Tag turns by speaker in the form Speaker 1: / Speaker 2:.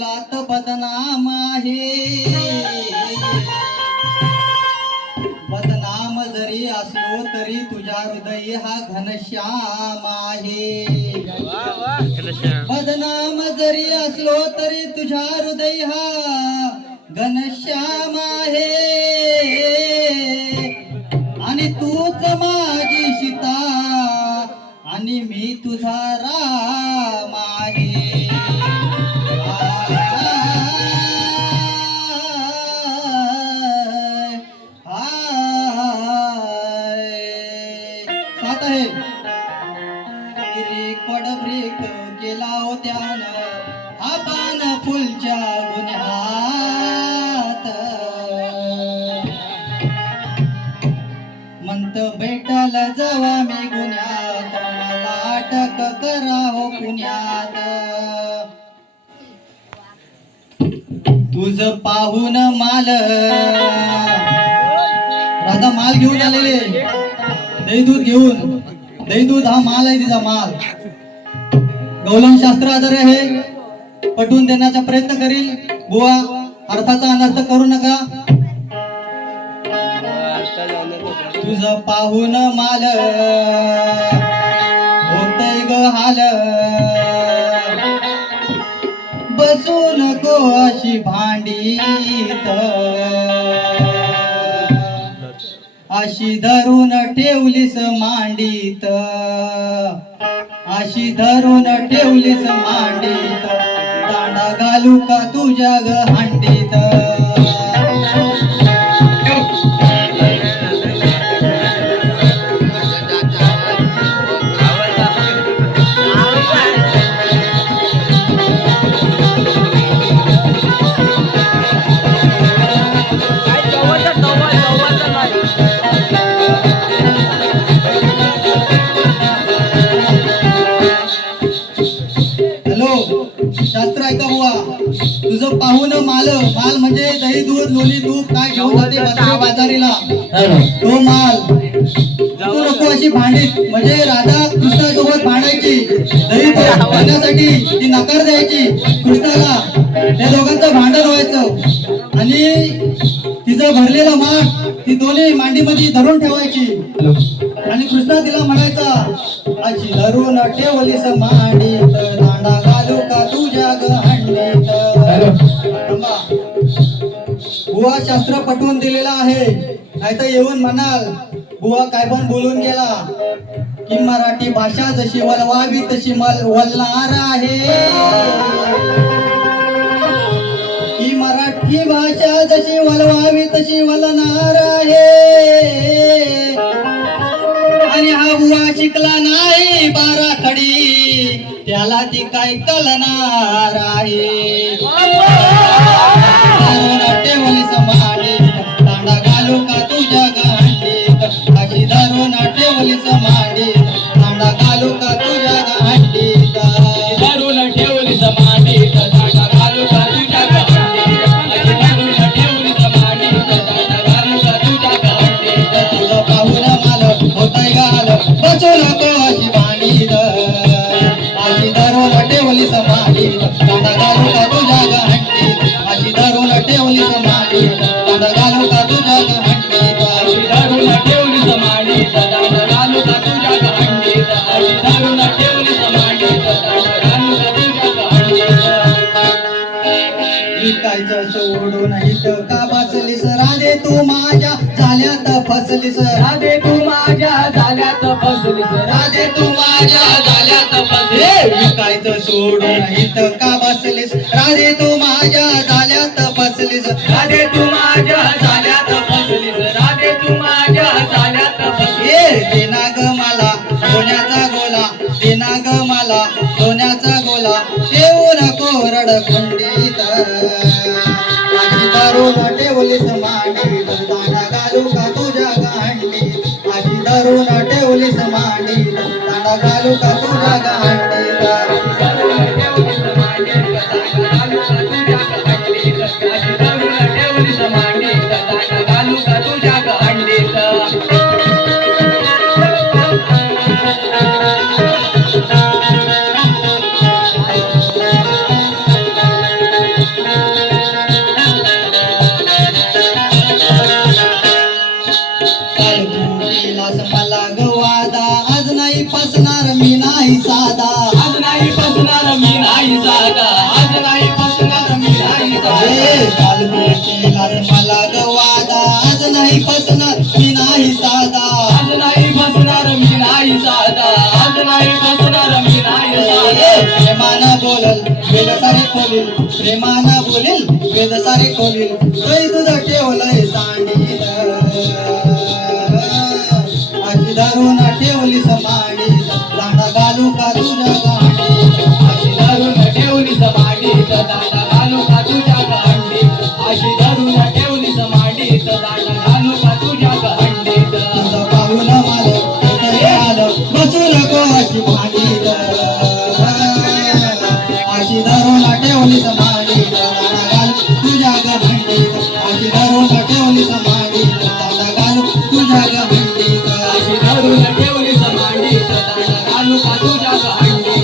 Speaker 1: बोलात बदनाम आहे. बदनाम जरी असलो तरी तुझ्या हृदय हा घनश्याम आहे. बदनाम जरी असलो तरी तुझ्या हृदय हा घनश्याम आहे. रेकॉर्ड ब्रेक केला होत्यानं हा पान फुलच्या गुन्ह्यात. म्हणत भेटल जवा मी गुन्ह्यात मला अटक करा हो पुण्यात. तुझ पाहून माल राधा माल घेऊन आलेले. दही दूध घेऊन. दही दूध हा माल आहे तिचा माल. गौलम शास्त्र आधार आहे. पटवून देण्याचा प्रयत्न करील. बुवा अर्थाचा अनर्थ करू नका. तुझ पाहून माल होतय ग हाल. बसू नको अशी भांडीत अशी धरून ठेवलीस मांडीत. अशी धरून ठेवलीस मांडीत. दांडा घालू का तुझ्या ग हांडीत? काय घेऊन जाते बाजारी बाजारीला. तो माल. तू नको अशी भांडीत म्हणजे राधा कृष्णासोबत भांडायची दही ती नकार द्यायची. कृष्णाला. त्या दोघांचं भांडण व्हायचं. आणि तिचं भरलेला माठ ती दोन्ही मांडीमध्ये धरून ठेवायची. आणि कृष्णा तिला म्हणायचा अशी धरून ठेवलीस मांडीत दांडा बुवा शास्त्र पटवून दिलेला आहे. नाहीतर येऊन म्हणाल बुवा काय पण बोलून गेला. की मराठी भाषा जशी वलवावी तशी मल वलणार आहे. ही मराठी भाषा जशी वलवावी तशी वलणार आहे. आणि हा बुवा शिकला नाही बारा खडी त्याला ती काय कलणार आहे दारून ठेवली समाडी फसलीस.
Speaker 2: राधे तू माझ्या झाल्यात फसलीस.
Speaker 1: राधे तू माझ्या झाल्यात फसले विकायचं सोडून इथं का बसलीस? राधे तू माझ्या झाल्यात फसलीस.
Speaker 2: राधे तू माझ्या झाल्यात फसलीस. राधे तू माझ्या झाल्यात फसलीस.
Speaker 1: देना ग मला सोन्याचा गोला. देना ग मला सोन्याचा गोला. ठेवू नको रडकुंडीत फसणार मी नाही साधा.
Speaker 2: आज नाही फसणार मी नाही साधा. आज नाही फसणार मी नाही साधा.
Speaker 1: मला गवादा. आज नाही फसणार मी नाही साधा.
Speaker 2: आज नाही फसणार मी नाही साधा. आज नाही फसणार मी नाही साधा.
Speaker 1: प्रेमानं बोलल वेद सारे खोलील. प्रेमानं बोलील वेद सारे खोलील अशी धरून ठेवली समाडीत दांडा घालू तुझ्या
Speaker 2: गहंडीत अशी धरून ठेवली समाडीत दांडा घालू तुझ्या गहंडीत
Speaker 1: अशी धरून ठेवली समाडीत दांडा घालू
Speaker 2: का तुझ्या गहंडीत अशी